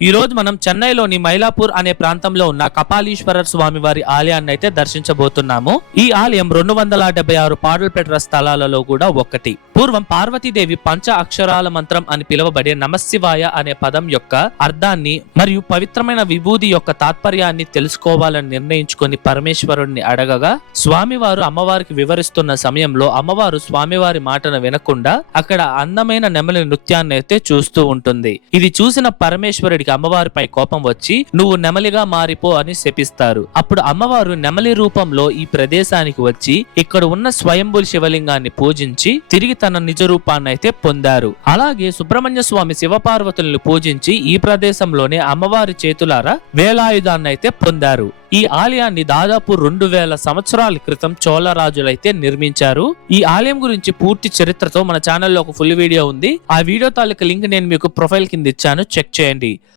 ఈ రోజు మనం చెన్నైలోని మైలాపూర్ అనే ప్రాంతంలో ఉన్న కపాలీశ్వర స్వామి వారి ఆలయాన్ని అయితే దర్శించబోతున్నాము. ఈ ఆలయం రెండు వందల డెబ్బై ఆరు పాడల్పెట్ర స్థలాలలో కూడా ఒకటి పూర్వం పార్వతీదేవి పంచ అక్షరాల మంత్రం అని పిలువబడే నమశివాయ అనే పదం యొక్క అర్థాన్ని మరియు పవిత్రమైన విభూది యొక్క తాత్పర్యాన్ని తెలుసుకోవాలని నిర్ణయించుకొని పరమేశ్వరుణ్ణి అడగగా స్వామివారు అమ్మవారికి వివరిస్తున్న సమయంలో అమ్మవారు స్వామివారి మాటను వినకుండా అక్కడ అందమైన నెమలి నృత్యాన్ని అయితే చూస్తూ ఉంటుంది. ఇది చూసిన పరమేశ్వరుడి పరమేశ్వరుడికి అమ్మవారిపై కోపం వచ్చి నువ్వు నెమలిగా మారిపో అని శపిస్తారు. అప్పుడు అమ్మవారు నెమలి రూపంలో ఈ ప్రదేశానికి వచ్చి ఇక్కడ ఉన్న స్వయంభూ శివలింగాన్ని పూజించి తిరిగి తన నిజ రూపాన్ని అయితే పొందారు. అలాగే సుబ్రహ్మణ్య స్వామి శివపార్వతులను పూజించి ఈ ప్రదేశంలోనే అమ్మవారి చేతులారా వేలాయుధాన్ని అయితే పొందారు. ఈ ఆలయాన్ని దాదాపు రెండు వేల సంవత్సరాల క్రితం చోళరాజులైతే నిర్మించారు. ఈ ఆలయం గురించి పూర్తి చరిత్రతో మన ఛానల్లో ఒక ఫుల్ వీడియో ఉంది. ఆ వీడియో తాలూకు లింక్ నేను మీకు ప్రొఫైల్ కింద ఇచ్చాను. చెక్ చేయండి.